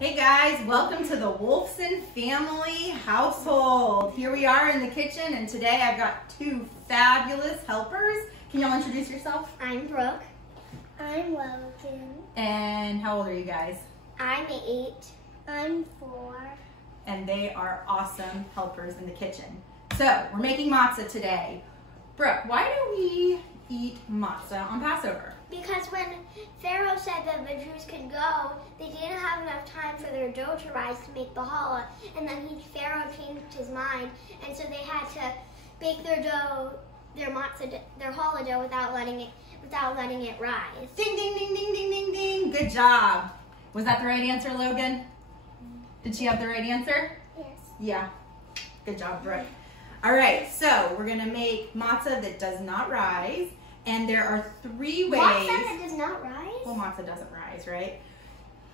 Hey guys, welcome to the Wolfson family household. Here we are in the kitchen, and today I've got two fabulous helpers. Can y'all introduce yourself? I'm Brooke. I'm Logan. And how old are you guys? I'm 8. I'm 4. And they are awesome helpers in the kitchen. So, we're making matzah today. Brooke, why do we eat matzah on Passover? Because when Pharaoh said that the Jews could go, they didn't have enough time for their dough to rise to make the challah, and then Pharaoh changed his mind, and so they had to bake their dough, their matzah, their challah dough without letting it rise. Ding, ding, ding, ding, ding, ding, ding. Good job. Was that the right answer, Logan? Did she have the right answer? Yes. Yeah. Good job, Brooke. All right, so we're gonna make matzah that does not rise. And there are 3 ways. Matzah that does not rise? Well, matzah doesn't rise, right?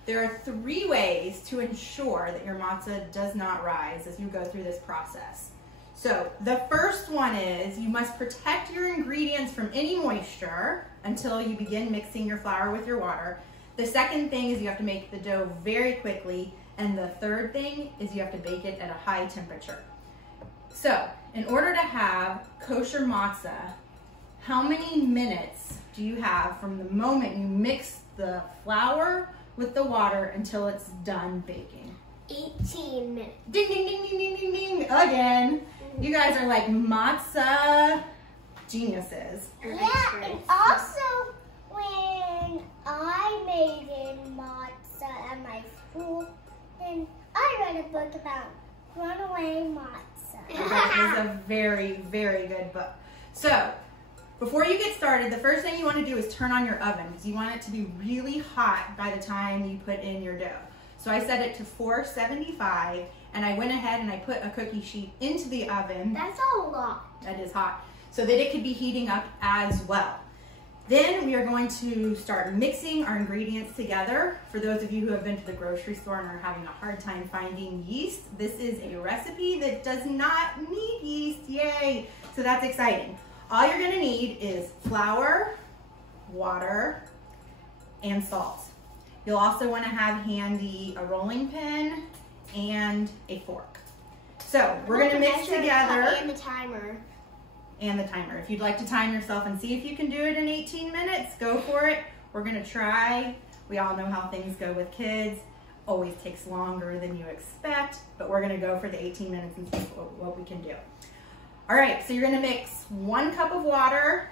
There are 3 ways to ensure that your matzah does not rise as you go through this process. So the first one is you must protect your ingredients from any moisture until you begin mixing your flour with your water. The second thing is you have to make the dough very quickly. And the third thing is you have to bake it at a high temperature. So in order to have kosher matzah, how many minutes do you have from the moment you mix the flour with the water until it's done baking? 18 minutes. Ding, ding, ding, ding, ding, ding, ding, again. You guys are like matzah geniuses. Yeah, and also when I made matzah at my school, and I read a book about runaway matzah. That is a very, very good book. So, before you get started, the first thing you want to do is turn on your oven because you want it to be really hot by the time you put in your dough. So I set it to 475, and I went ahead and I put a cookie sheet into the oven. That's a lot. That is hot. So that it could be heating up as well. Then we are going to start mixing our ingredients together. For those of you who have been to the grocery store and are having a hard time finding yeast, this is a recipe that does not need yeast. Yay! So that's exciting. All you're gonna need is flour, water, and salt. You'll also wanna have handy a rolling pin and a fork. So we're gonna mix together. And the timer. And the timer. If you'd like to time yourself and see if you can do it in 18 minutes, go for it. We're gonna try. We all know how things go with kids. Always takes longer than you expect, but we're gonna go for the 18 minutes and see what we can do. All right, so you're gonna mix 1 cup of water,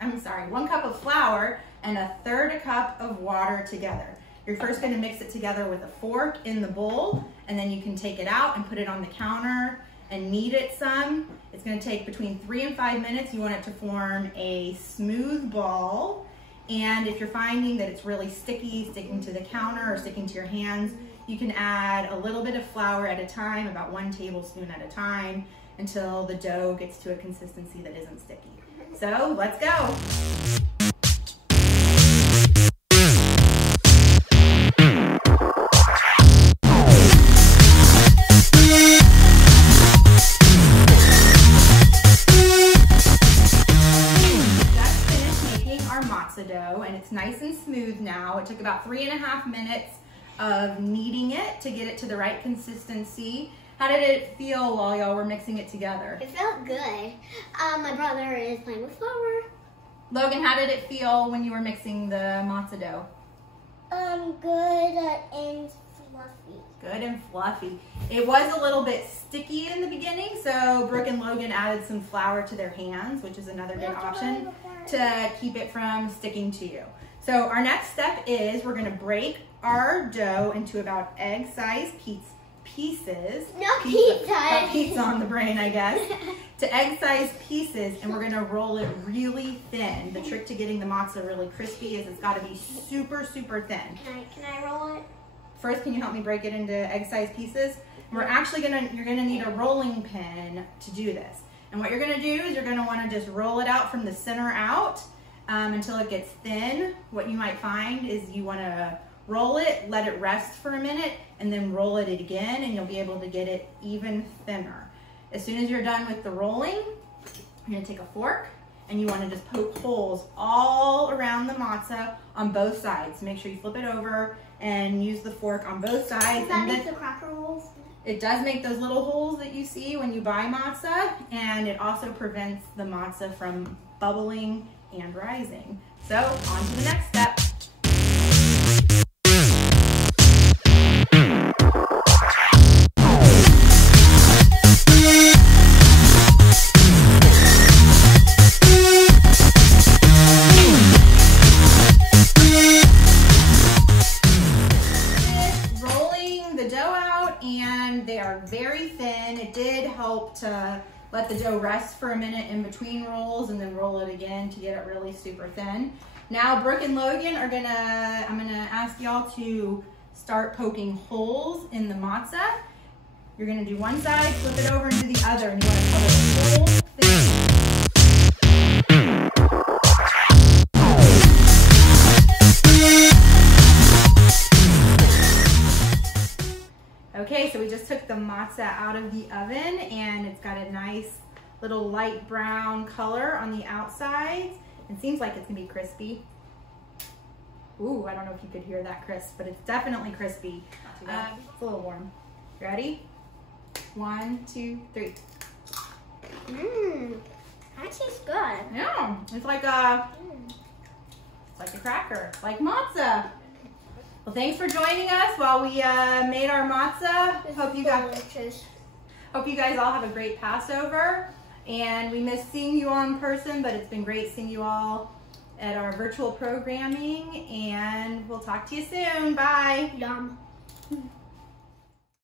1 cup of flour and 1/3 cup of water together. You're first gonna mix it together with a fork in the bowl, and then you can take it out and put it on the counter and knead it some. It's gonna take between 3 and 5 minutes. You want it to form a smooth ball. And if you're finding that it's really sticky, sticking to the counter or sticking to your hands, you can add a little bit of flour at a time, about 1 tablespoon at a time, until the dough gets to a consistency that isn't sticky. So let's go. Dough, and it's nice and smooth now. It took about 3.5 minutes of kneading it to get it to the right consistency. How did it feel while y'all were mixing it together? It felt good. My brother is playing with flour. Logan, how did it feel when you were mixing the matzah dough? Good and fluffy. Good and fluffy. It was a little bit sticky in the beginning, so Brooke and Logan added some flour to their hands, which is another good option to keep it from sticking to you. So our next step is we're gonna break our dough into about egg-sized pieces. No pizza. Pizza on the brain, I guess. To egg-sized pieces, and we're gonna roll it really thin. The trick to getting the matzah really crispy is it's gotta be super, super thin. Can I roll it? First, can you help me break it into egg-sized pieces? We're actually you're gonna need a rolling pin to do this. And what you're gonna do is you're gonna wanna just roll it out from the center out until it gets thin. What you might find is you wanna roll it, let it rest for a minute, and then roll it again, and you'll be able to get it even thinner. As soon as you're done with the rolling, you're gonna take a fork and you want to just poke holes all around the matzah on both sides. Make sure you flip it over and use the fork on both sides. Does that make the cracker holes? It does make those little holes that you see when you buy matzah, and it also prevents the matzah from bubbling and rising. So on to the next step. They are very thin. It did help to let the dough rest for a minute in between rolls and then roll it again to get it really super thin. Now Brooke and Logan are I'm gonna ask y'all to start poking holes in the matzah. You're gonna do one side, flip it over and do the other, and you wanna cover the whole thing. Okay, so we just took the matzah out of the oven and it's got a nice little light brown color on the outside. It seems like it's gonna be crispy. Ooh, I don't know if you could hear that crisp, but it's definitely crispy. It's a little warm. Ready? 1, 2, 3. Mmm, that tastes good. Yeah, it's like a cracker, like matzah. Well, thanks for joining us while we made our matzah. Hope you guys all have a great Passover. And we miss seeing you all in person, but it's been great seeing you all at our virtual programming. And we'll talk to you soon. Bye. Yum.